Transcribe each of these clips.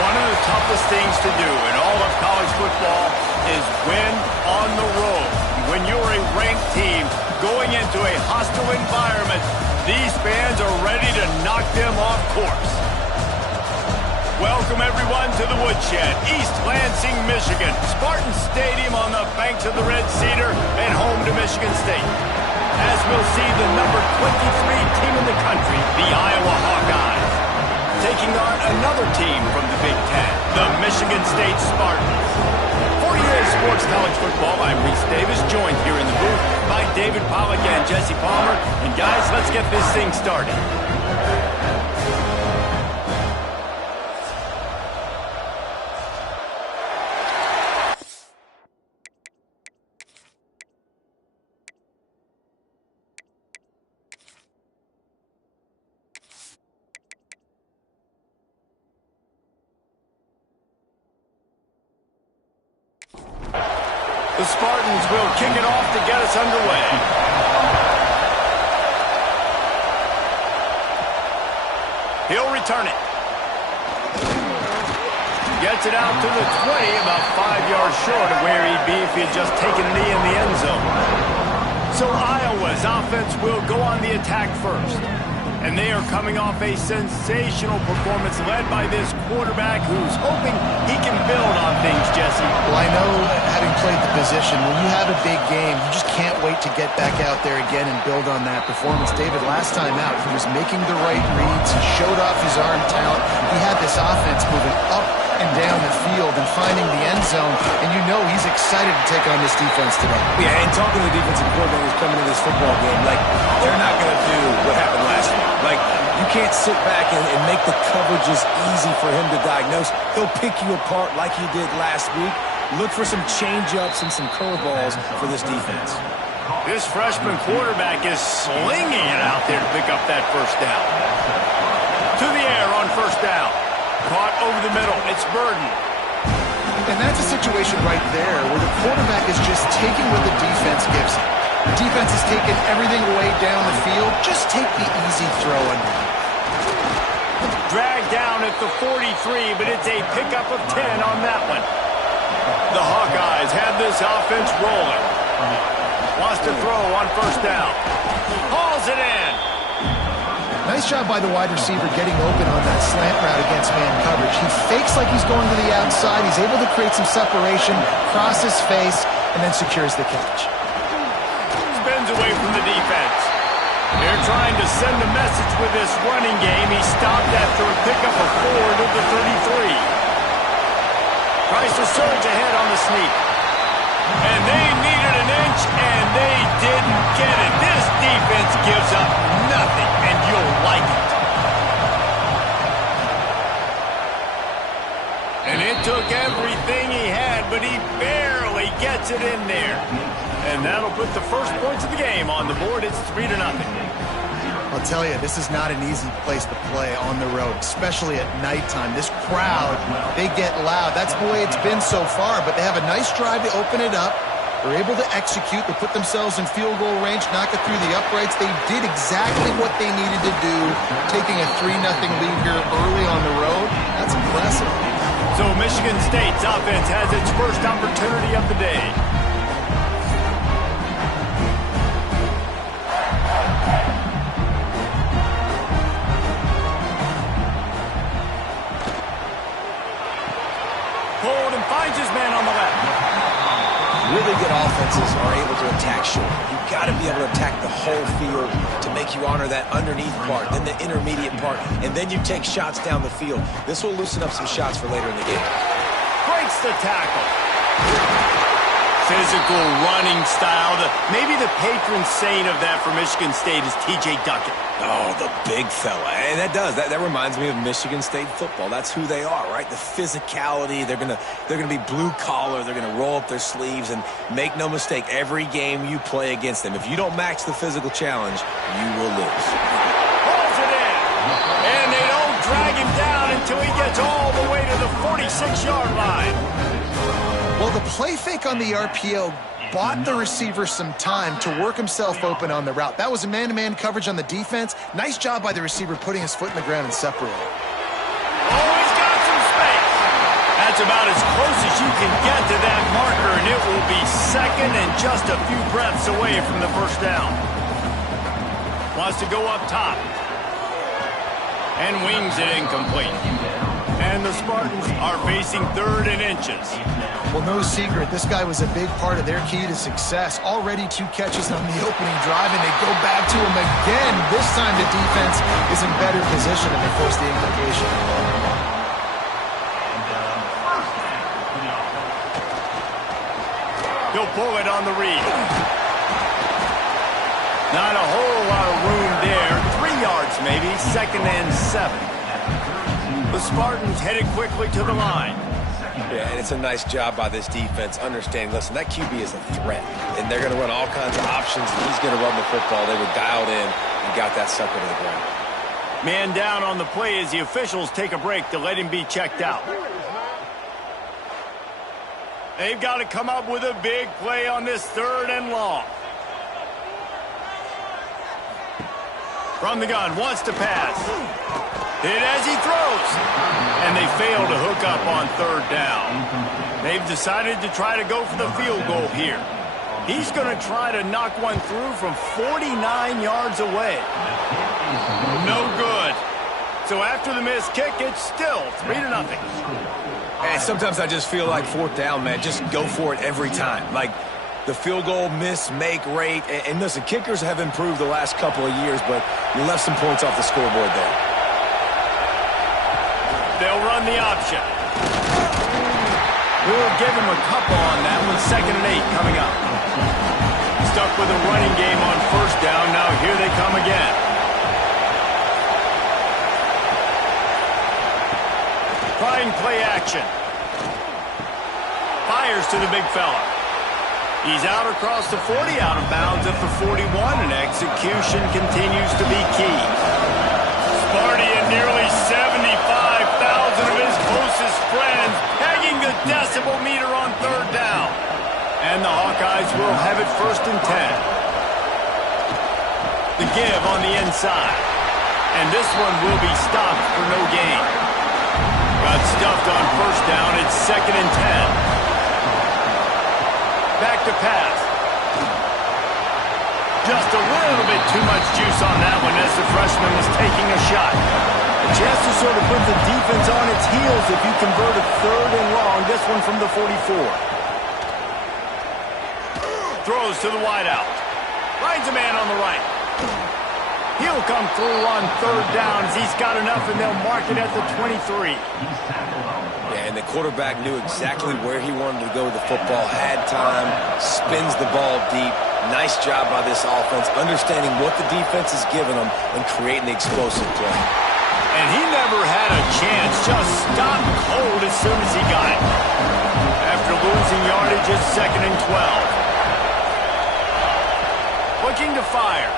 One of the toughest things to do in all of college football is win on the road. When you're a ranked team going into a hostile environment, these fans are ready to knock them off course. Welcome, everyone, to the Woodshed, East Lansing, Michigan. Spartan Stadium on the banks of the Red Cedar and home to Michigan State. As we'll see the number 23 team in the country, the Iowa Hawkeyes, taking on another team from the Big Ten, the Michigan State Spartans. 40 years of sports college football, I'm Reese Davis, joined here in the booth by David Pollack and Jesse Palmer. And guys, let's get this thing started. The Spartans will kick it off to get us underway. He'll return it. Gets it out to the 20, about 5 yards short of where he'd be if he had just taken a knee in the end zone. So Iowa's offense will go on the attack first. And they are coming off a sensational performance led by this quarterback who's hoping he can build on things, Jesse. Well, I know, having played the position, when you have a big game, you just can't wait to get back out there again and build on that performance. David, last time out, he was making the right reads. He showed off his arm talent. He had this offense moving up and down the field and finding the end zone. And you know he's excited to take on this defense today. Yeah, and talking to the defensive coordinators coming into this football game, like, they're not going to do what happened last week. Like, you can't sit back and make the coverages easy for him to diagnose. He'll pick you apart like he did last week. Look for some change-ups and some curveballs for this defense. This freshman quarterback is slinging it out there to pick up that first down. To the air on first down. Caught over the middle. It's Burden. And that's a situation right there where the quarterback is just taking what the defense gives him. The defense is taking everything away down the field. Just take the easy throw in there. Dragged down at the 43, but it's a pickup of 10 on that one. The Hawkeyes have this offense rolling. Wants to throw on first down. Hauls it in. Nice job by the wide receiver getting open on that slant route against man coverage. He fakes like he's going to the outside. He's able to create some separation, cross his face, and then secures the catch. Spins away from the defense. They're trying to send a message with this running game. He stopped after a pickup of 4 to the 33. Tries to surge ahead on the sneak. And they needed an inch, and they didn't get it. This defense gives up nothing, and you'll like it. And it took everything he had, but he barely gets it in there. And that'll put the first points of the game on the board. It's 3-0. I'll tell you, this is not an easy place to play on the road, especially at nighttime. This crowd, they get loud. That's the way it's been so far, but they have a nice drive to open it up. They're able to execute. They put themselves in field goal range, knock it through the uprights. They did exactly what they needed to do, taking a 3-0 lead here early on the road. That's impressive. So Michigan State's offense has its first opportunity of the day. defenses are able to attack short. You've got to be able to attack the whole field to make you honor that underneath part, then the intermediate part, and then you take shots down the field. This will loosen up some shots for later in the game. Breaks the tackle. Physical running style. Maybe the patron saint of that for Michigan State is T.J. Duckett. Oh, the big fella. And that reminds me of Michigan State football. That's who they are, right? The physicality. They're gonna be blue collar. They're gonna roll up their sleeves, and make no mistake, every game you play against them, if you don't match the physical challenge, you will lose. Pulls it in. And they don't drag him down until he gets all the way to the 46-yard line. Well, the play fake on the RPO bought the receiver some time to work himself open on the route. That was a man-to-man coverage on the defense. Nice job by the receiver putting his foot in the ground and separating. Oh, he's got some space. That's about as close as you can get to that marker, and it will be second and just a few breaths away from the first down. Wants to go up top. And wings it incomplete. And the Spartans are facing 3rd and inches. Well, no secret, this guy was a big part of their key to success. Already 2 catches on the opening drive, and they go back to him again. This time the defense is in better position, and they force the incompletion. He'll pull it on the read. Not a whole lot of room there. 3 yards maybe, 2nd and 7. The Spartans headed quickly to the line. Yeah, and it's a nice job by this defense understanding, listen, that QB is a threat, and they're going to run all kinds of options, and he's going to run the football. They were dialed in and got that sucker to the ground. Man down on the play as the officials take a break to let him be checked out. They've got to come up with a big play on this 3rd and long. From the gun, wants to pass. Hit as he throws. And they fail to hook up on 3rd down. They've decided to try to go for the field goal here. He's going to try to knock one through from 49 yards away. No good. So after the missed kick, it's still 3-0. And sometimes I just feel like 4th down, man, just go for it every time. Like, the field goal miss-make rate. And listen, kickers have improved the last couple of years, but you left some points off the scoreboard there. They'll run the option. We'll give him a couple on that one. 2nd and 8 coming up. Stuck with a running game on 1st down. Now here they come again. Trying play action. Fires to the big fella. He's out across the 40, out of bounds at the 41, and execution continues to be key. Sparty and nearly 75,000 of his closest friends pegging the decibel meter on 3rd down. And the Hawkeyes will have it 1st and 10. The give on the inside. And this one will be stopped for no gain. Got stuffed on 1st down. It's 2nd and 10. Back to pass. Just a little bit too much juice on that one as the freshman was taking a shot. A chance to sort of put the defense on its heels if you convert a 3rd and long. This one from the 44. Throws to the wideout. Finds a man on the right. He'll come through on 3rd down as he's got enough, and they'll mark it at the 23. Yeah, and the quarterback knew exactly where he wanted to go with the football, had time, spins the ball deep. Nice job by this offense, understanding what the defense is giving them and creating the explosive play. And he never had a chance, just stopped cold as soon as he got it. After losing yardage, it's 2nd and 12. Looking to fire.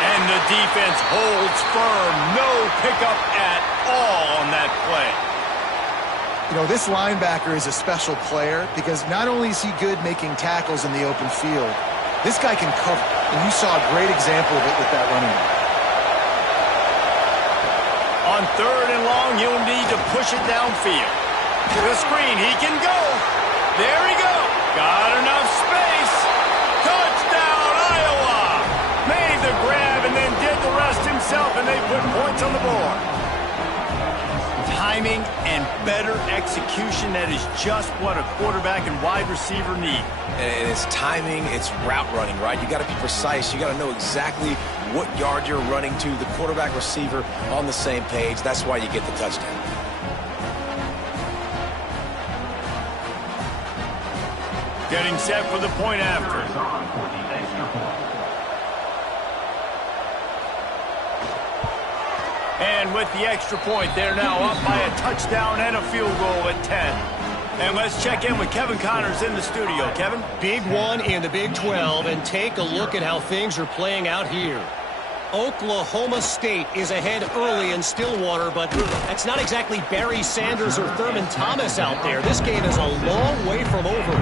And the defense holds firm. No pickup at all on that play. You know, this linebacker is a special player because not only is he good making tackles in the open field, this guy can cover. And you saw a great example of it with that running back. On 3rd and long, he'll need to push it downfield. To the screen, he can go. There he goes. Got enough space. Touchdown, Iowa. Made the grab and then did the rest himself, and they put points on the board. timing and better execution. That is just what a quarterback and wide receiver need. And it's timing, it's route running, right? You got to be precise. You got to know exactly what yard you're running to. The quarterback, receiver on the same page. That's why you get the touchdown. Getting set for the point after. And with the extra point, they're now up by a touchdown and a field goal at 10. And let's check in with Kevin Connors in the studio. Kevin? Big one in the Big 12, and take a look at how things are playing out here. Oklahoma State is ahead early in Stillwater, but that's not exactly Barry Sanders or Thurman Thomas out there. This game is a long way from over.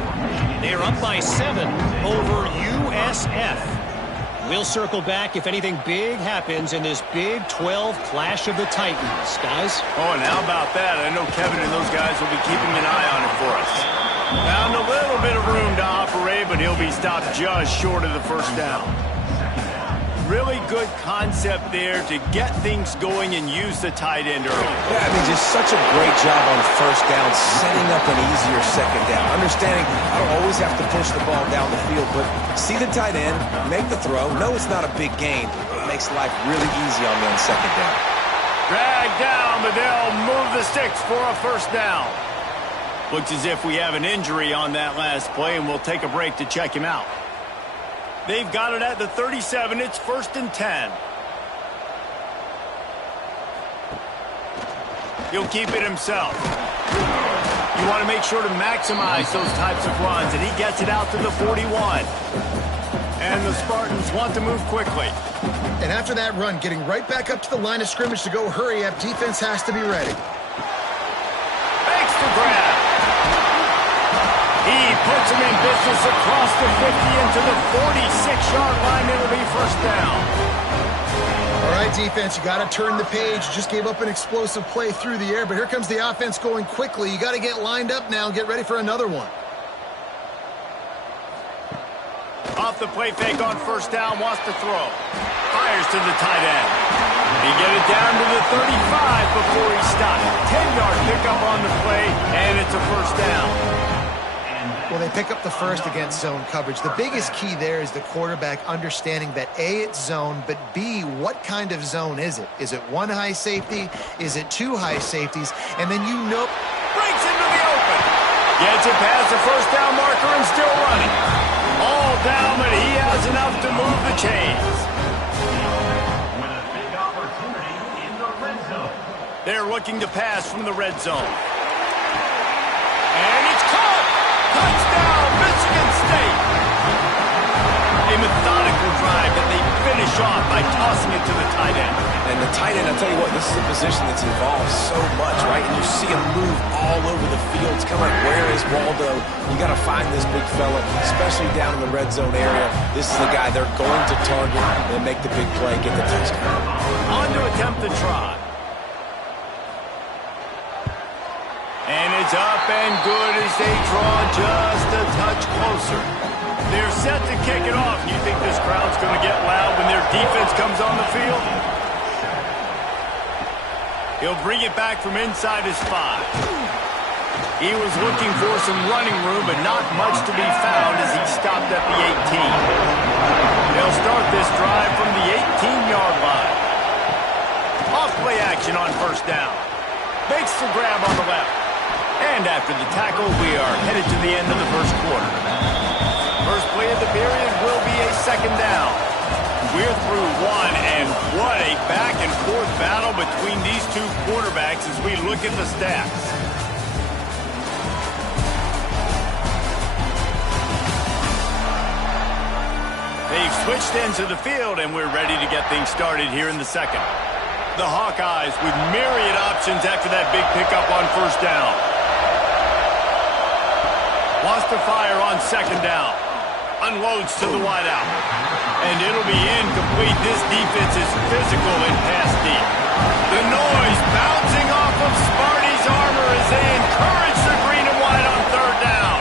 They're up by 7 over USF. We'll circle back if anything big happens in this Big 12 clash of the Titans, guys. Oh, and how about that? I know Kevin and those guys will be keeping an eye on it for us. Found a little bit of room to operate, but he'll be stopped just short of the first down. Really good concept there to get things going and use the tight end early. Yeah, I mean, just such a great job on first down, setting up an easier second down. Understanding I don't always have to push the ball down the field, but see the tight end, make the throw. No, it's not a big gain. It makes life really easy on me on second down. Drag down, but they'll move the sticks for a first down. Looks as if we have an injury on that last play, and we'll take a break to check him out. They've got it at the 37. It's 1st and 10. He'll keep it himself. You want to make sure to maximize those types of runs, and he gets it out to the 41. And the Spartans want to move quickly. And after that run, getting right back up to the line of scrimmage to go hurry up, defense has to be ready. Makes the grab. He puts him in business across the 50 into the 46-yard line. It'll be first down. All right, defense, you got to turn the page. You just gave up an explosive play through the air, but here comes the offense going quickly. You got to get lined up now and get ready for another one. Off the play fake on first down, wants to throw. Fires to the tight end. He get it down to the 35 before he stopped. 10-yard pickup on the play, and it's a first down. Well, they pick up the first against zone coverage. The biggest key there is the quarterback understanding that A, it's zone, but B, what kind of zone is it? Is it one high safety? Is it two high safeties? And then you know... Breaks into the open. Gets it past the first down marker and still running. All down, but he has enough to move the chains. With a big opportunity in the red zone. They're looking to pass from the red zone. And it's caught! Touchdown, Michigan State! A methodical drive that they finish off by tossing it to the tight end. And the tight end, I'll tell you what, this is a position that's involved so much, right? And you see him move all over the field. It's kind of like, where is Waldo? You got to find this big fella, especially down in the red zone area. This is the guy they're going to target and make the big play, get the touchdown. On to attempt the try. And it's up and good as they draw just a touch closer. They're set to kick it off. You think this crowd's going to get loud when their defense comes on the field? He'll bring it back from inside his 5. He was looking for some running room, but not much to be found as he stopped at the 18. They'll start this drive from the 18-yard line. Off play action on first down. Makes the grab on the left. And after the tackle, we are headed to the end of the first quarter. First play of the period will be a second down. We're through one, and what a back-and-forth battle between these two quarterbacks as we look at the stats. They've switched ends of the field, and we're ready to get things started here in the second. The Hawkeyes with myriad options after that big pickup on first down. Wants to fire on second down. Unloads to the wideout. And it'll be incomplete. This defense is physical and pass deep. The noise bouncing off of Sparty's armor as they encourage the green and white on third down.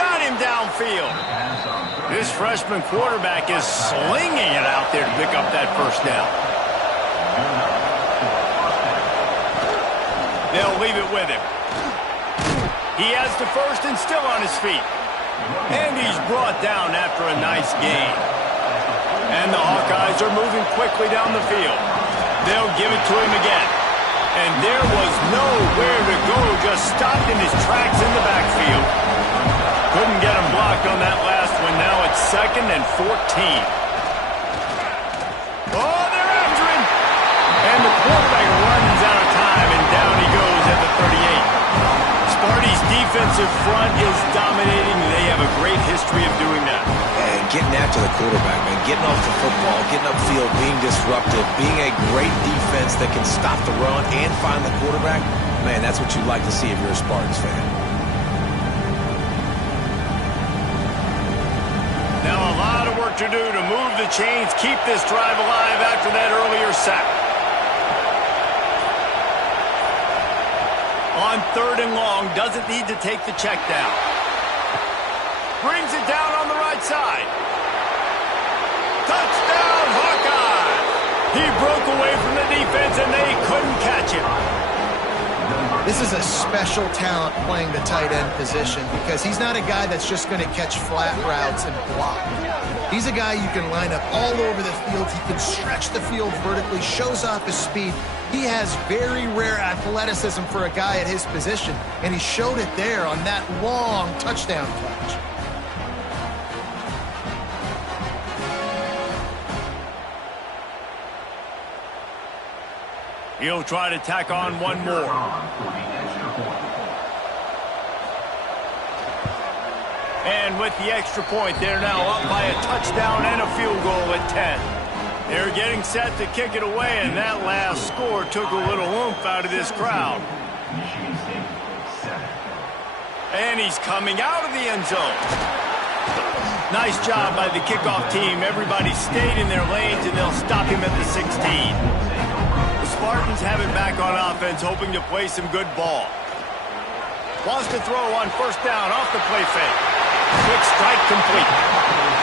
Got him downfield. This freshman quarterback is slinging it out there to pick up that first down. They'll leave it with him. He has the first and still on his feet. And he's brought down after a nice gain. And the Hawkeyes are moving quickly down the field. They'll give it to him again. And there was nowhere to go, just stopped in his tracks in the backfield. Couldn't get him blocked on that last one. Now it's 2nd and 14. Oh, they're after him! And the quarterback runs out of time, and down he goes at the 38. Sparty's defensive front is dominating. They have a great history of doing that. And getting after the quarterback, man. Getting off the football, getting upfield, being disruptive, being a great defense that can stop the run and find the quarterback. Man, that's what you'd like to see if you're a Spartans fan. Now a lot of work to do to move the chains, keep this drive alive after that earlier sack. On 3rd and long, doesn't need to take the check down. Brings it down on the right side. Touchdown, Hawkeye! He broke away from the defense, and they couldn't catch him. This is a special talent playing the tight end position because he's not a guy that's just going to catch flat routes and block. He's a guy you can line up all over the field. He can stretch the field vertically, shows off his speed. He has very rare athleticism for a guy at his position, and he showed it there on that long touchdown catch. He'll try to tack on one more. And with the extra point, they're now up by a touchdown and a field goal at 10. They're getting set to kick it away, and that last score took a little oomph out of this crowd. And he's coming out of the end zone. Nice job by the kickoff team. Everybody stayed in their lanes, and they'll stop him at the 16. Spartans have it back on offense, hoping to play some good ball. Wants to throw on 1st down off the play fake. Quick strike complete.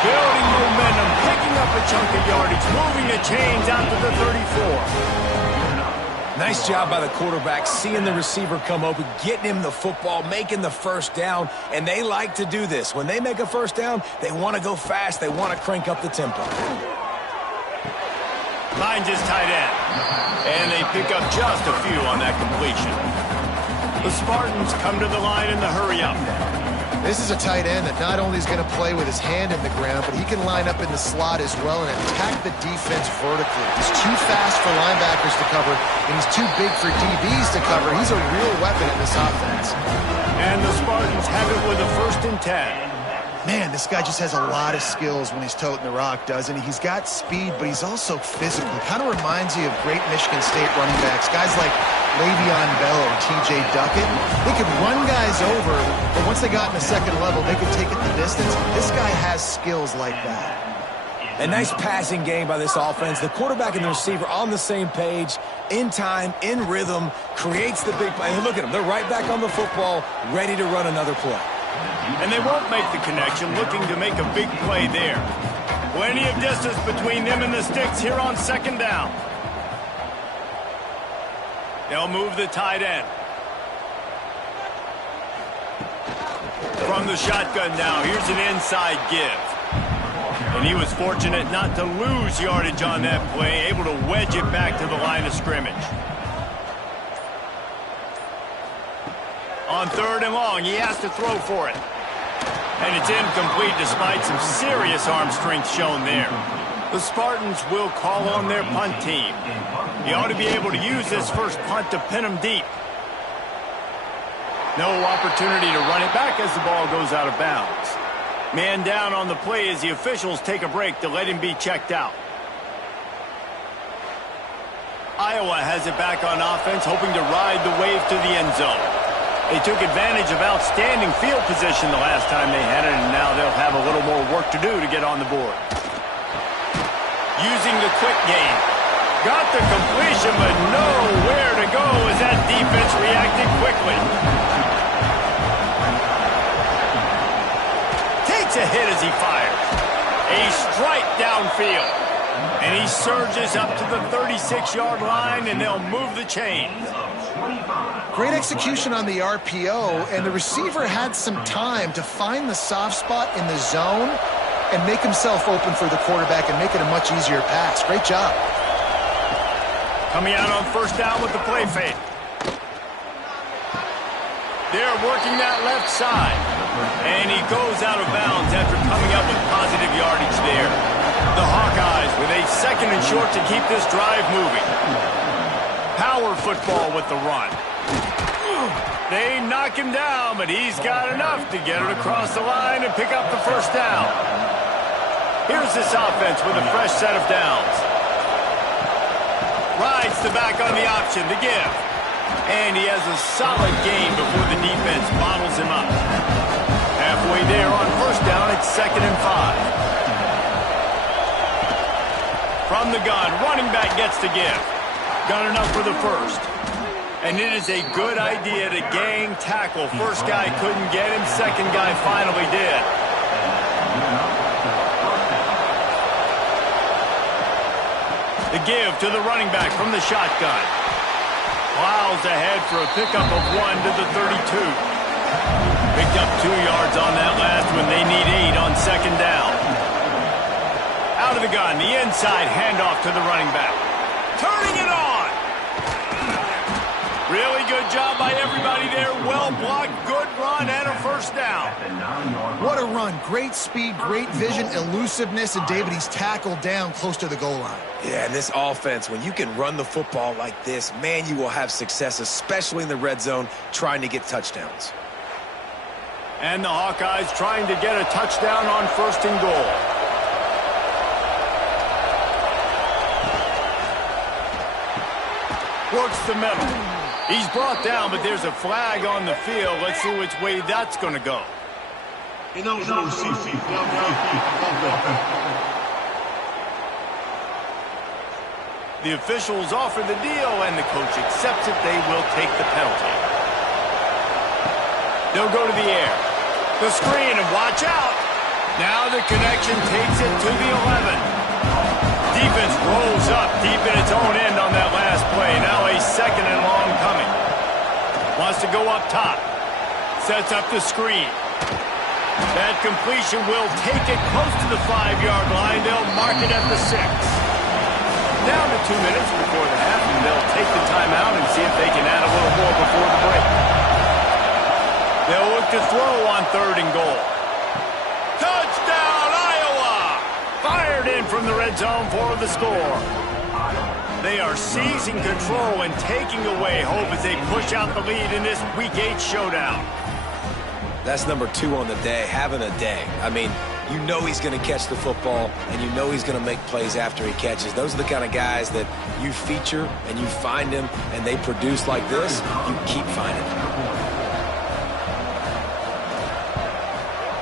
Building momentum, picking up a chunk of yardage, moving the chains out to the 34. Nice job by the quarterback, seeing the receiver come open, getting him the football, making the 1st down, and they like to do this. When they make a 1st down, they want to go fast, they want to crank up the tempo. Finds his tight end. And they pick up just a few on that completion. The Spartans come to the line in the hurry-up. This is a tight end that not only is going to play with his hand in the ground, but he can line up in the slot as well and attack the defense vertically. He's too fast for linebackers to cover, and he's too big for DBs to cover. He's a real weapon in this offense. And the Spartans have it with a 1st and 10. Man, this guy just has a lot of skills when he's toting the rock, doesn't he? He's got speed, but he's also physical. Kind of reminds you of great Michigan State running backs. Guys like Le'Veon Bell or T.J. Duckett. They could run guys over, but once they got in the 2nd level, they could take it the distance. This guy has skills like that. A nice passing game by this offense. The quarterback and the receiver on the same page, in time, in rhythm, creates the big play. And look at them. They're right back on the football, ready to run another play. And they won't make the connection, looking to make a big play there. Plenty of distance between them and the sticks here on 2nd down. They'll move the tight end. From the shotgun now, here's an inside give. And he was fortunate not to lose yardage on that play, able to wedge it back to the line of scrimmage. On 3rd and long, he has to throw for it. And it's incomplete despite some serious arm strength shown there. The Spartans will call on their punt team. He ought to be able to use this first punt to pin him deep. No opportunity to run it back as the ball goes out of bounds. Man down on the play as the officials take a break to let him be checked out. Iowa has it back on offense, hoping to ride the wave to the end zone. They took advantage of outstanding field position the last time they had it, and now they'll have a little more work to do to get on the board. Using the quick game. Got the completion, but nowhere to go as that defense reacted quickly. Takes a hit as he fires. A strike downfield. And he surges up to the 36-yard line, and they'll move the chains. Great execution on the RPO, and the receiver had some time to find the soft spot in the zone and make himself open for the quarterback and make it a much easier pass. Great job. Coming out on first down with the play fake. They're working that left side. And he goes out of bounds after coming up with positive yardage there. The Hawkeyes with a second and short to keep this drive moving. Power football with the run. They knock him down, but he's got enough to get it across the line and pick up the first down. Here's this offense with a fresh set of downs. Rides the back on the option to give. And he has a solid gain before the defense bottles him up. Halfway there on first down, it's 2nd and 5. From the gun, running back gets to give. Got enough for the first. And it is a good idea to gang tackle. First guy couldn't get him, second guy finally did. The give to the running back from the shotgun. Plows ahead for a pickup of 1 to the 32. Picked up 2 yards on that last one. They need 8 on second down. Out of the gun, the inside handoff to the running back. Turning it on! Really good job by everybody there. Well blocked, good run, and a first down. What a run. Great speed, great vision, elusiveness, and David, he's tackled down close to the goal line. Yeah, and this offense, when you can run the football like this, man, you will have success, especially in the red zone, trying to get touchdowns. And the Hawkeyes trying to get a touchdown on first and goal. Works the middle. He's brought down, but there's a flag on the field. Let's see which way that's going to go. The officials offer the deal, and the coach accepts it. They will take the penalty. They'll go to the air. The screen, and watch out. Now the connection takes it to the 11. Defense rolls up deep in its own end on that last play. Now a second and long coming. Wants to go up top. Sets up the screen. That completion will take it close to the 5-yard line. They'll mark it at the 6. Down to 2 minutes before the half, and they'll take the timeout and see if they can add a little more before the break. They'll look to throw on 3rd and goal. Touchdown, Iowa! Fired in from the red zone for the score. They are seizing control and taking away hope as they push out the lead in this Week 8 showdown. That's number 2 on the day, having a day. I mean, you know he's going to catch the football, and you know he's going to make plays after he catches. Those are the kind of guys that you feature, and you find them, and they produce like this, you keep finding them.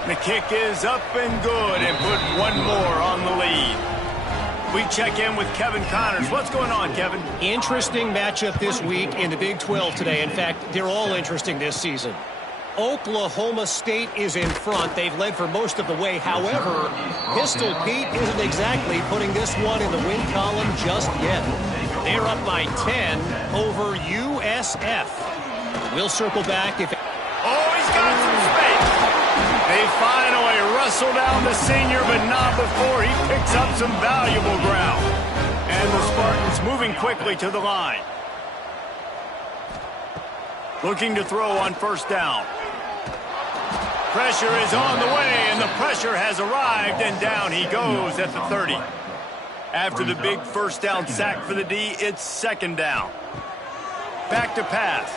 The kick is up and good, and put one more on the lead. We check in with Kevin Connors. What's going on, Kevin? Interesting matchup this week in the Big 12 today. In fact, they're all interesting this season. Oklahoma State is in front. They've led for most of the way. However, Pistol Pete isn't exactly putting this one in the win column just yet. They're up by 10 over USF. We'll circle back if... Oh, he's got some space. They finally wrestle down the senior, but not before he picks up some valuable ground. And the Spartans moving quickly to the line. Looking to throw on first down. Pressure is on the way, and the pressure has arrived, and down he goes at the 30. After the big first down sack for the D, it's second down. Back to pass.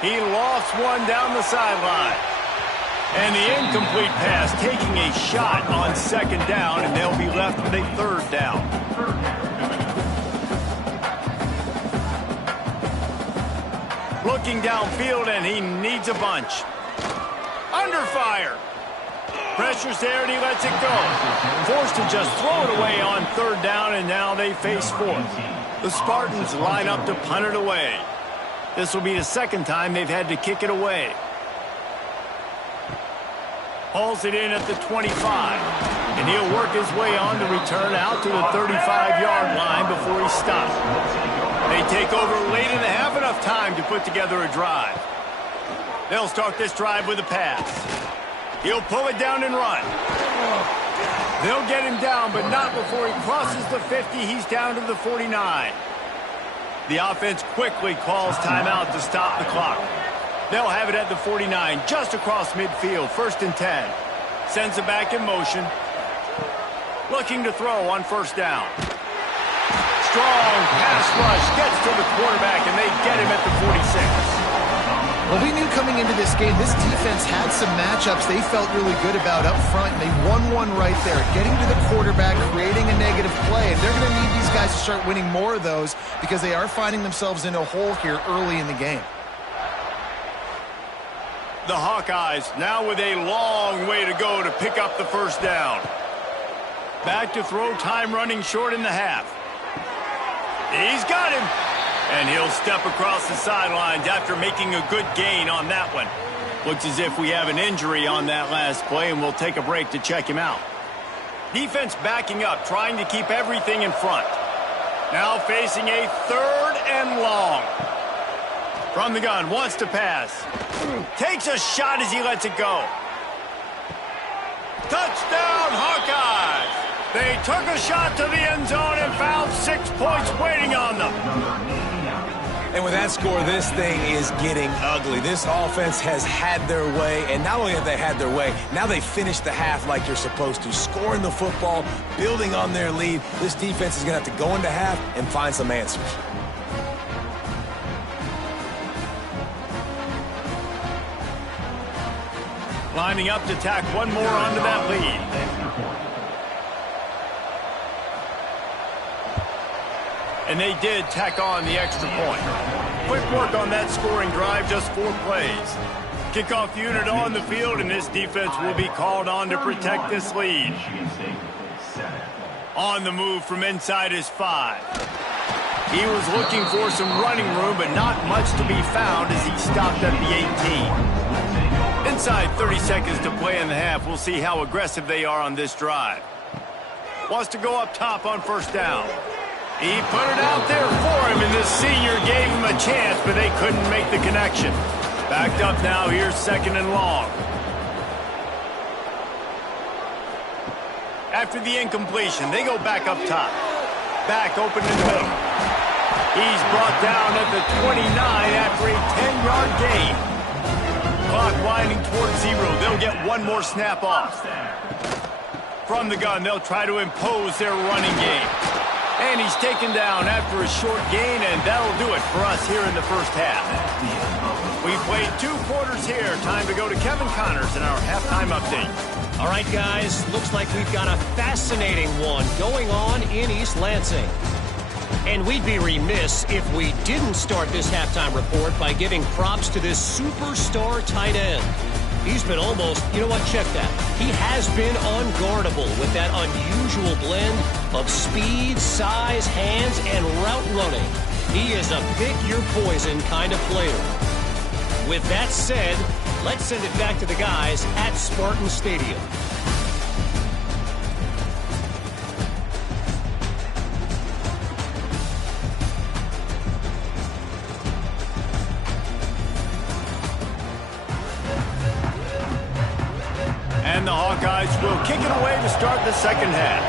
He lofts one down the sideline. And the incomplete pass taking a shot on second down, and they'll be left with a third down. Looking downfield, and he needs a bunch. Under fire. Pressure's there, and he lets it go. Forced to just throw it away on third down, and now they face fourth. The Spartans line up to punt it away. This will be the second time they've had to kick it away. Hauls it in at the 25. And he'll work his way on the return out to the 35-yard line before he stops. They take over late in the half, enough time to put together a drive. They'll start this drive with a pass. He'll pull it down and run. They'll get him down, but not before he crosses the 50. He's down to the 49. The offense quickly calls timeout to stop the clock. They'll have it at the 49, just across midfield, 1st and 10. Sends it back in motion. Looking to throw on 1st down. Strong pass rush gets to the quarterback, and they get him at the 46. Well, we knew coming into this game, this defense had some matchups they felt really good about up front, and they won one right there, getting to the quarterback, creating a negative play. And they're going to need these guys to start winning more of those because they are finding themselves in a hole here early in the game. The Hawkeyes now with a long way to go to pick up the 1st down. Back to throw, time running short in the half. He's got him. And he'll step across the sidelines after making a good gain on that one. Looks as if we have an injury on that last play, and we'll take a break to check him out. Defense backing up, trying to keep everything in front. Now facing a 3rd and long. From the gun, wants to pass. Takes a shot as he lets it go. Touchdown, Hawkeyes! They took a shot to the end zone and found 6 points waiting on them. And with that score, this thing is getting ugly. This offense has had their way, and not only have they had their way, now they finished the half like you're supposed to, scoring the football, building on their lead. This defense is going to have to go into half and find some answers. Lining up to tack one more onto that lead. And they did tack on the extra point. Quick work on that scoring drive, just 4 plays. Kickoff unit on the field, and this defense will be called on to protect this lead. On the move from inside his 5. He was looking for some running room, but not much to be found as he stopped at the 18. Inside 30 seconds to play in the half. We'll see how aggressive they are on this drive. Wants to go up top on 1st down. He put it out there for him, and this senior gave him a chance, but they couldn't make the connection. Backed up now, here's 2nd and long. After the incompletion, they go back up top. Back open in the middle. He's brought down at the 29 after a 10-yard gain. Clock winding towards 0. They'll get one more snap off. From the gun, they'll try to impose their running game. And he's taken down after a short gain, and that'll do it for us here in the 1st half. We've played 2 quarters here. Time to go to Kevin Connors in our halftime update. All right, guys, looks like we've got a fascinating one going on in East Lansing. And we'd be remiss if we didn't start this halftime report by giving props to this superstar tight end. He's been almost, you know what, check that. He has been unguardable with that unusual blend of speed, size, hands, and route running. He is a pick-your-poison kind of player. With that said, let's send it back to the guys at Spartan Stadium. And the Hawkeyes will kick it away to start the 2nd half.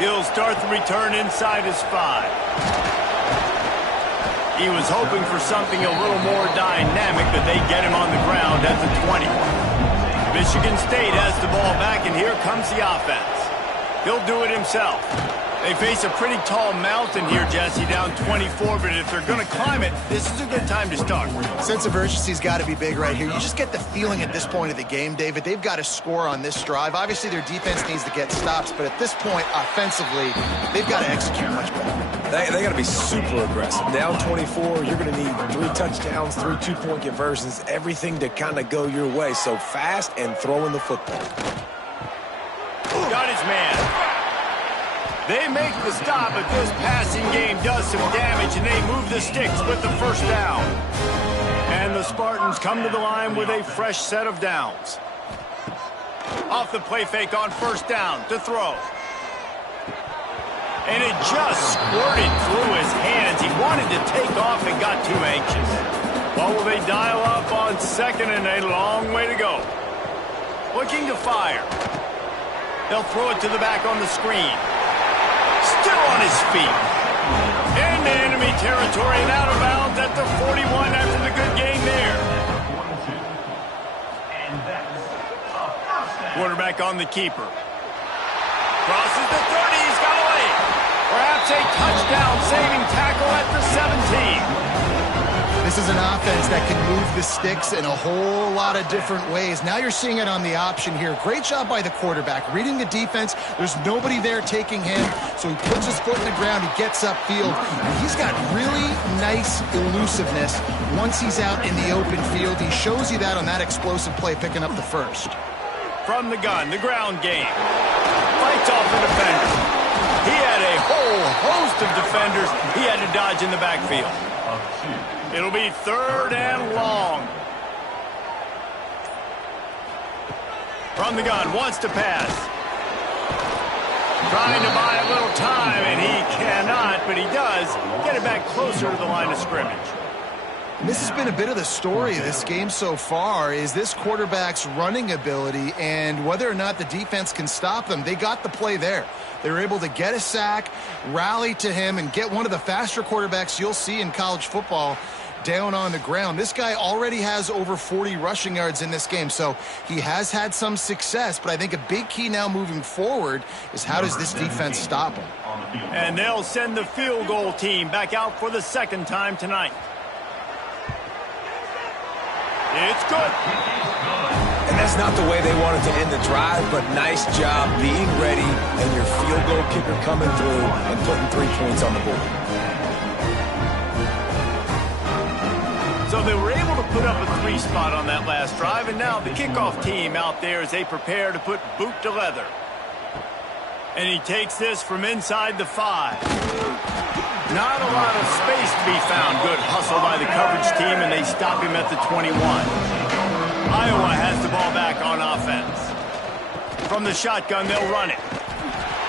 He'll start the return inside his 5. He was hoping for something a little more dynamic, but they get him on the ground at the 20. Michigan State has the ball back, and here comes the offense. He'll do it himself. They face a pretty tall mountain here, Jesse, down 24, but if they're going to climb it, this is a good time to start. Sense of urgency's got to be big right here. You just get the feeling at this point of the game, David, they've got to score on this drive. Obviously, their defense needs to get stops, but at this point, offensively, they've got to execute much better. They got to be super aggressive. Down 24, you're going to need 3 touchdowns, 3 two-point conversions, everything to kind of go your way. So fast and throwing the football. Got his man. They make the stop, but this passing game does some damage, and they move the sticks with the 1st down. And the the Spartans come to the line with a fresh set of downs. Off the play fake on first down to throw. And it just squirted through his hands. He wanted to take off and got too anxious. What will they dial up on second and a long way to go? Looking to fire. They'll throw it to the back on the screen. Still on his feet. Into enemy territory and out of bounds at the 41 after the good game there. Quarterback on the keeper. Crosses the 30. He's got away. Perhaps a touchdown-saving tackle at the 17. This is an offense that can move the sticks in a whole lot of different ways. Now you're seeing it on the option here. Great job by the quarterback. Reading the defense, there's nobody there taking him, so he puts his foot in the ground, he gets upfield, and he's got really nice elusiveness once he's out in the open field. He shows you that on that explosive play, picking up the first. From the gun, the ground game. Fights off the defender. He had a whole host of defenders he had to dodge in the backfield. It'll be third and long. From the gun, wants to pass. Trying to buy a little time, and he cannot, but he does get it back closer to the line of scrimmage. And this has been a bit of the story of this game so far, is this quarterback's running ability and whether or not the defense can stop them. They got the play there. They were able to get a sack, rally to him, and get one of the faster quarterbacks you'll see in college football down on the ground. This guy already has over 40 rushing yards in this game, so he has had some success, but I think a big key now moving forward is how does this defense stop him? And they'll send the field goal team back out for the second time tonight. It's good. And that's not the way they wanted to end the drive, but nice job being ready and your field goal kicker coming through and putting 3 points on the board. So they were able to put up a 3 spot on that last drive, and now the kickoff team out there as they prepare to put boot to leather. And he takes this from inside the 5. Not a lot of space to be found. Good hustle by the coverage team, and they stop him at the 21. Iowa has the ball back on offense. From the shotgun, they'll run it.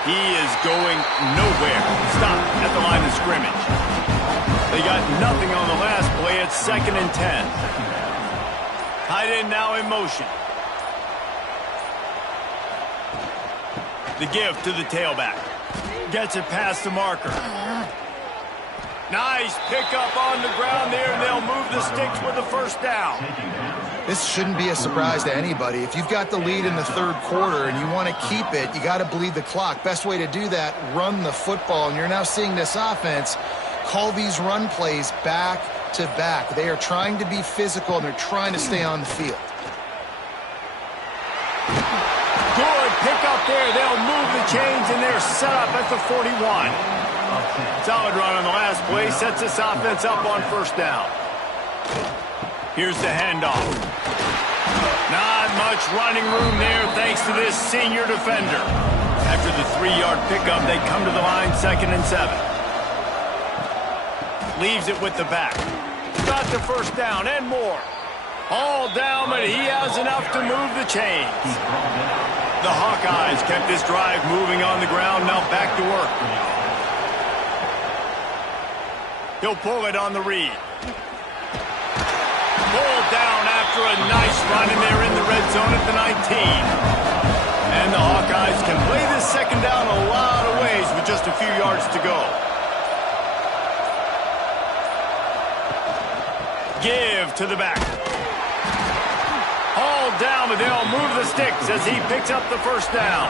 He is going nowhere. Stop at the line of scrimmage. They got nothing on the last play. It's 2nd and 10. Tight end now in motion. The give to the tailback. Gets it past the marker. Nice pickup on the ground there, and they'll move the sticks with the first down. This shouldn't be a surprise to anybody. If you've got the lead in the third quarter and you want to keep it, you got to bleed the clock. Best way to do that, run the football. And you're now seeing this offense call these run plays back to back. They are trying to be physical, and they're trying to stay on the field. Good pickup there. They'll move the chains, and they're set up at the 41. Solid run on the last play. Sets this offense up on first down. Here's the handoff. Not much running room there thanks to this senior defender. After the 3-yard pickup, they come to the line 2nd and 7. Leaves it with the back. Got the first down and more. All down, but he has enough to move the chains. The Hawkeyes kept this drive moving on the ground. Now back to work. He'll pull it on the read. Pulled down after a nice run, and they're in the red zone at the 19. And the Hawkeyes can play this second down a lot of ways with just a few yards to go. Give to the back. Hauled down, but they'll move the sticks as he picks up the first down.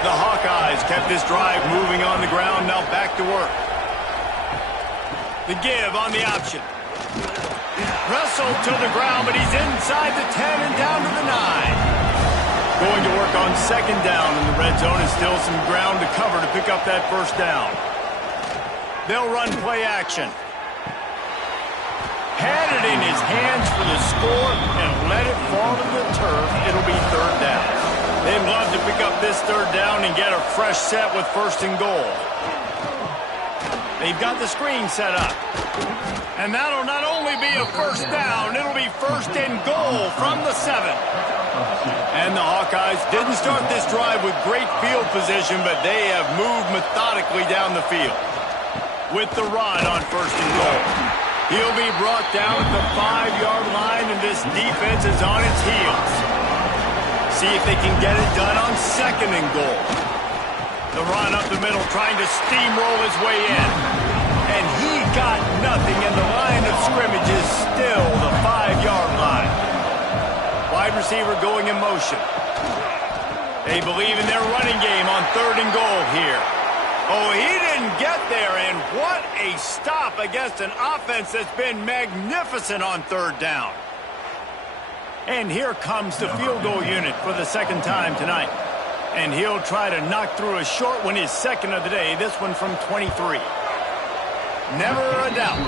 The Hawkeyes kept this drive moving on the ground. Now back to work. The give on the option. Wrestled to the ground, but he's inside the 10 and down to the 9. Going to work on second down in the red zone, and still some ground to cover to pick up that first down. They'll run play action. Had it in his hands for the score and let it fall to the turf. It'll be third down. They'd love to pick up this third down and get a fresh set with 1st and goal. They've got the screen set up. And that'll not only be a first down, it'll be first and goal from the 7. And the Hawkeyes didn't start this drive with great field position, but they have moved methodically down the field. With the run on first and goal. He'll be brought down at the 5-yard line, and this defense is on its heels. See if they can get it done on second and goal. The run up the middle, trying to steamroll his way in. And he got nothing, and the line of scrimmage is still the 5-yard line. Wide receiver going in motion. They believe in their running game on third and goal here. Oh, he didn't get there, and what a stop against an offense that's been magnificent on third down. And here comes the field goal unit for the second time tonight. And he'll try to knock through a short one, his second of the day, this one from 23. Never a doubt.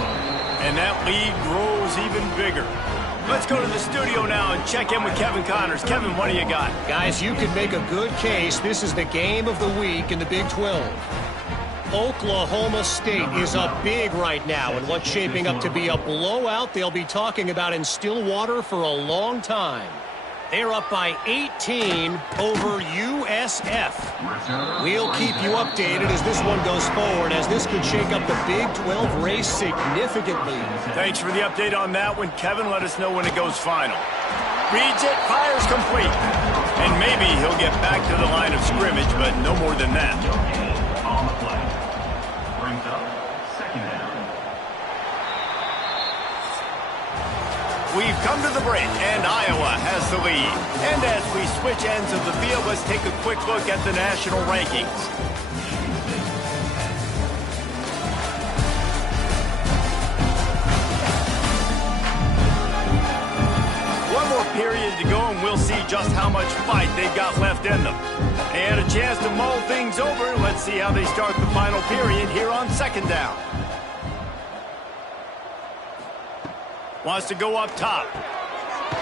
And that lead grows even bigger. Let's go to the studio now and check in with Kevin Connors. Kevin, what do you got? Guys, you could make a good case. This is the game of the week in the Big 12. Oklahoma State is up big right now in what's shaping up to be a blowout they'll be talking about in Stillwater for a long time. They're up by 18 over USF. We'll keep you updated as this one goes forward, as this could shake up the Big 12 race significantly. Thanks for the update on that one, Kevin. Let us know when it goes final. Reads it, fires complete. And maybe he'll get back to the line of scrimmage, but no more than that. On the play. Brings up second down. We've come to the break, and Iowa has the lead. And as we switch ends of the field, let's take a quick look at the national rankings. One more period to go, and we'll see just how much fight they've got left in them. They had a chance to mull things over. Let's see how they start the final period here on second down. Wants to go up top.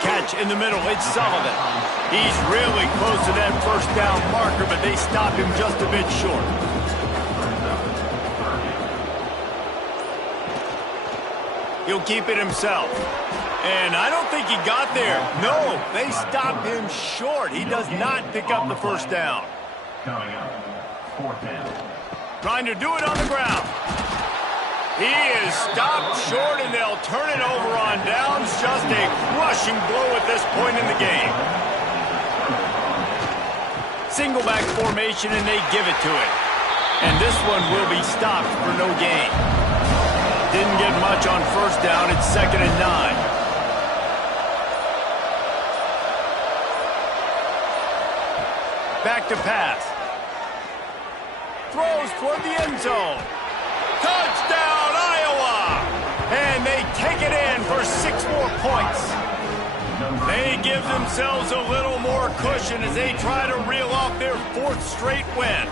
Catch in the middle. It's Sullivan. He's really close to that first down marker, but they stop him just a bit short. He'll keep it himself. And I don't think he got there. No, they stopped him short. He does not pick up the first down. Coming up, fourth down. Trying to do it on the ground. He is stopped short, and they'll turn it over on downs. Just a crushing blow at this point in the game. Single back formation, and they give it to it. And this one will be stopped for no gain. Didn't get much on first down. It's 2nd and 9. Back to pass. Throws toward the end zone. Touchdown, Iowa! And they take it in for 6 more points. They give themselves a little more cushion as they try to reel off their 4th straight win.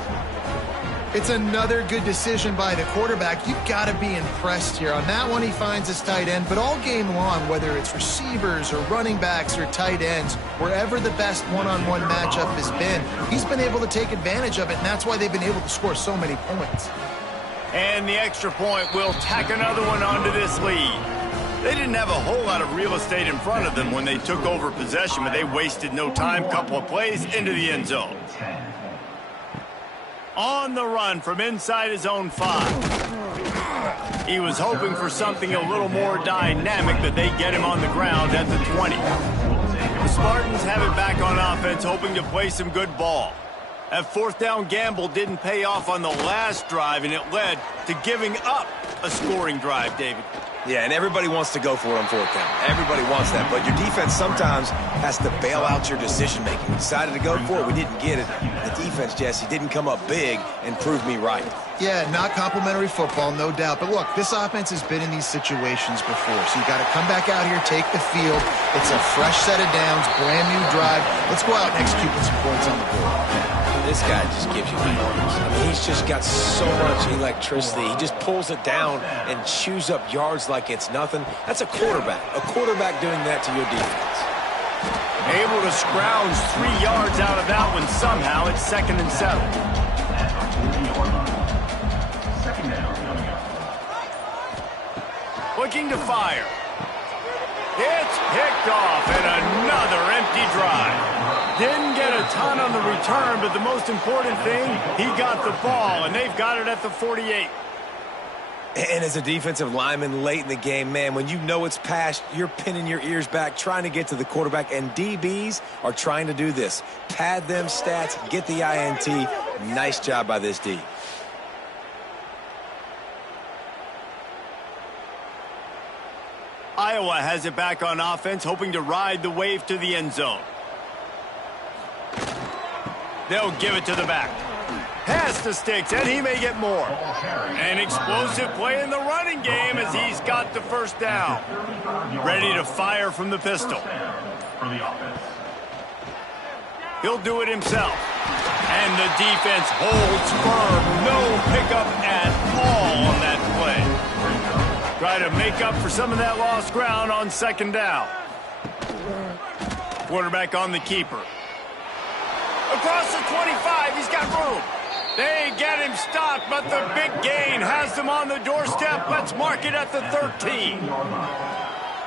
It's another good decision by the quarterback. You've got to be impressed here. On that one, he finds his tight end, but all game long, whether it's receivers or running backs or tight ends, wherever the best one-on-one matchup has been, he's been able to take advantage of it, and that's why they've been able to score so many points. And the extra point will tack another one onto this lead. They didn't have a whole lot of real estate in front of them when they took over possession, but they wasted no time. Couple of plays into the end zone. On the run from inside his own 5. He was hoping for something a little more dynamic, but they get him on the ground at the 20. The Spartans have it back on offense, hoping to play some good ball. That 4th down gamble didn't pay off on the last drive, and it led to giving up a scoring drive, David. Yeah, and everybody wants to go for it on 4th down. Everybody wants that, but your defense sometimes has to bail out your decision-making. We decided to go for it. We didn't get it. The defense, Jesse, didn't come up big and prove me right. Yeah, not complimentary football, no doubt. But look, this offense has been in these situations before, so you got to come back out here, take the field. It's a fresh set of downs, brand new drive. Let's go out and execute with some points on the board. This guy just gives you yards. I mean, he's just got so much electricity. He just pulls it down and chews up yards like it's nothing. That's a quarterback. A quarterback doing that to your defense. Able to scrounge 3 yards out of that one somehow. It's 2nd and 7. What looking to fire. It's picked off, and another empty drive. Didn't get a ton on the return, but the most important thing, he got the ball, and they've got it at the 48. And as a defensive lineman late in the game, man, when you know it's past, you're pinning your ears back, trying to get to the quarterback, and DBs are trying to do this. Pad them stats, get the INT. Nice job by this D. Iowa has it back on offense, hoping to ride the wave to the end zone. They'll give it to the back. Pass to Sticks, and he may get more. An explosive play in the running game as he's got the first down. Ready to fire from the pistol. He'll do it himself. And the defense holds firm. No pickup at all on that play. Try to make up for some of that lost ground on second down. Quarterback on the keeper. Across the 25, he's got room. They get him stopped, but the big gain has them on the doorstep. Let's mark it at the 13.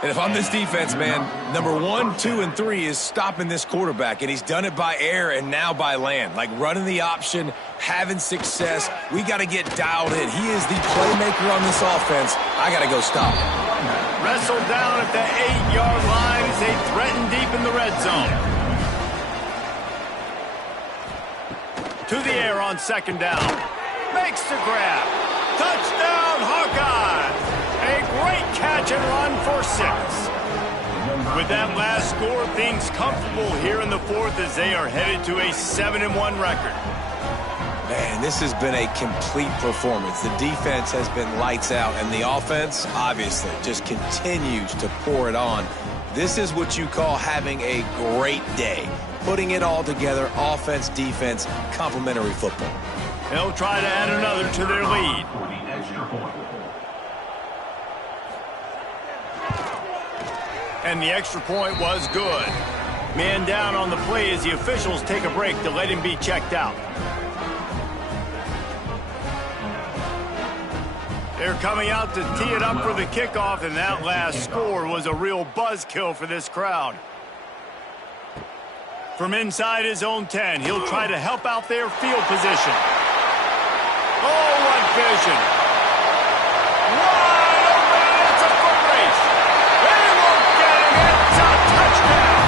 And if I'm this defense, man, number 1, 2, and 3 is stopping this quarterback, and he's done it by air and now by land. Like running the option, having success. We got to get dialed in. He is the playmaker on this offense. I got to go stop him. Wrestled down at the 8-yard line as they threaten deep in the red zone. To the air on second down. Makes the grab. Touchdown, Hawkeyes! A great catch and run for 6. With that last score, things comfortable here in the fourth as they are headed to a 7-1 record. Man, this has been a complete performance. The defense has been lights out, and the offense, obviously, just continues to pour it on. This is what you call having a great day. Putting it all together, offense, defense, complementary football. They'll try to add another to their lead. And the extra point was good. Man down on the play as the officials take a break to let him be checked out. They're coming out to tee it up for the kickoff, and that last score was a real buzzkill for this crowd. From inside his own 10, he'll try to help out their field position. Oh, what vision. Wide open, it's a foot race. They won't get him, it's a touchdown.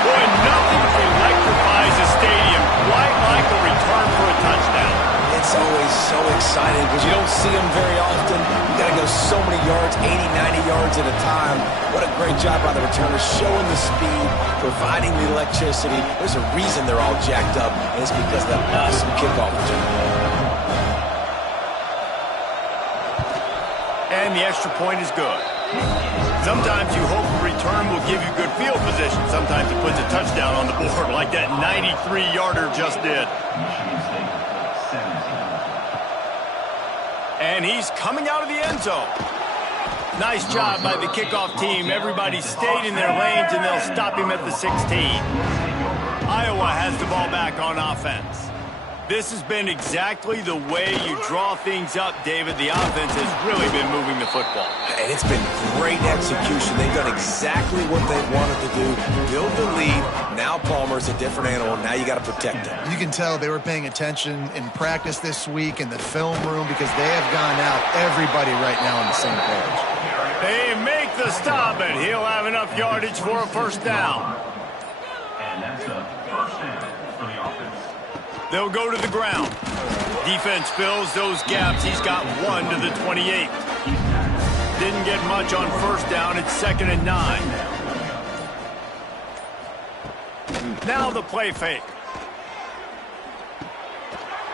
Boy, nothing electrifies a stadium quite like a return for a touchdown. It's always so exciting because you don't see them very often. You got to go so many yards, 80, 90 yards at a time. What a great job by the returners, showing the speed, providing the electricity. There's a reason they're all jacked up, and it's because of that awesome kickoff return. And the extra point is good. Sometimes you hope the return will give you good field position. Sometimes it puts a touchdown on the board like that 93-yarder just did. And he's coming out of the end zone. Nice job by the kickoff team. Everybody stayed in their lanes, and they'll stop him at the 16. Iowa has the ball back on offense. This has been exactly the way you draw things up, David. The offense has really been moving the football. And it's been great execution. They've done exactly what they wanted to do. Build the lead. Now Palmer's a different animal. Now you got to protect him. You can tell they were paying attention in practice this week in the film room because they have gone out everybody right now on the same page. They make the stop, and he'll have enough yardage for a first down. And that's a first down for the offense. They'll go to the ground. Defense fills those gaps. He's got 1 to the 28. Didn't get much on first down. It's 2nd and 9. Now the play fake.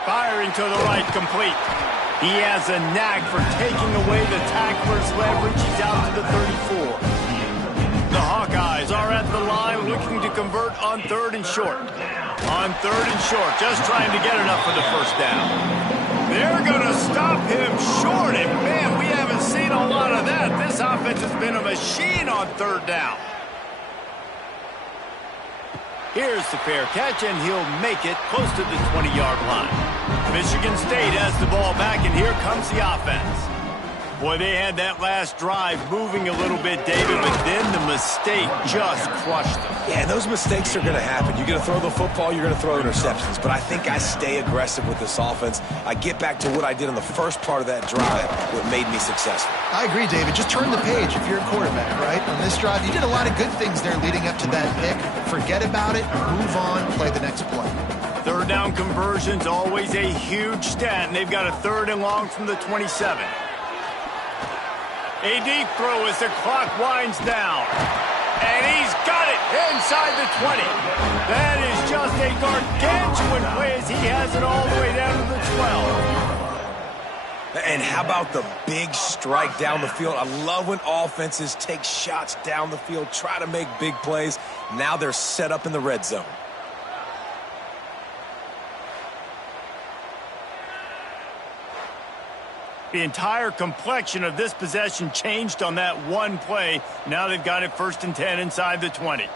Firing to the right, complete. He has a knack for taking away the tackler's leverage. He's out to the 34. The Hawkeyes are at the line looking to convert on 3rd and short. On 3rd and short, just trying to get enough for the first down. They're going to stop him short, and man, we haven't seen a lot of that. This offense has been a machine on 3rd down. Here's the fair catch, and he'll make it close to the 20-yard line. Michigan State has the ball back, and here comes the offense. Boy, they had that last drive moving a little bit, David, but then the mistake just crushed them. Yeah, those mistakes are going to happen. You're going to throw the football, you're going to throw interceptions. But I think I stay aggressive with this offense. I get back to what I did in the first part of that drive, what made me successful. I agree, David. Just turn the page if you're a quarterback, right? On this drive, you did a lot of good things there leading up to that pick. Forget about it, move on, play the next play. Third down conversion's always a huge stat, and they've got a 3rd and long from the 27. A deep throw as the clock winds down. And he's got it inside the 20. That is just a gargantuan play as he has it all the way down to the 12. And how about the big strike down the field? I love when offenses take shots down the field, try to make big plays. Now they're set up in the red zone. The entire complexion of this possession changed on that one play. Now they've got it 1st and 10 inside the 20.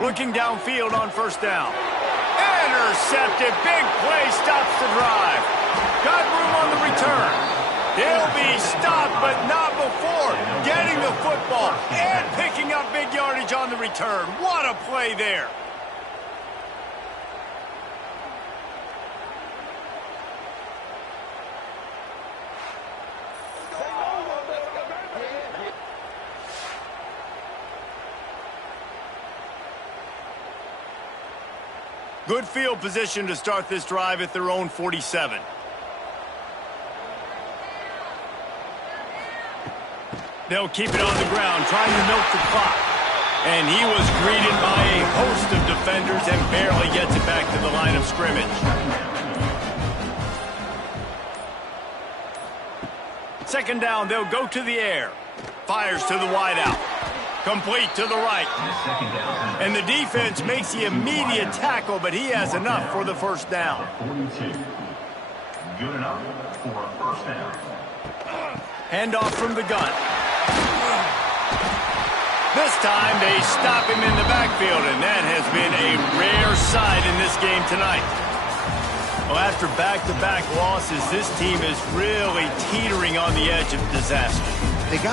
Looking downfield on 1st down. Intercepted. Big play stops the drive. Got room on the return. They'll be stopped, but not before getting the football and picking up big yardage on the return. What a play there. Good field position to start this drive at their own 47. They'll keep it on the ground, trying to milk the clock. And he was greeted by a host of defenders and barely gets it back to the line of scrimmage. Second down, they'll go to the air. Fires to the wideout. Complete to the right. And the defense makes the immediate tackle, but he has enough for the 1st down. 42. Good enough for a 1st down. Handoff from the gun. This time they stop him in the backfield, and that has been a rare sight in this game tonight. Well, after back-to-back losses, this team is really teetering on the edge of disaster. They got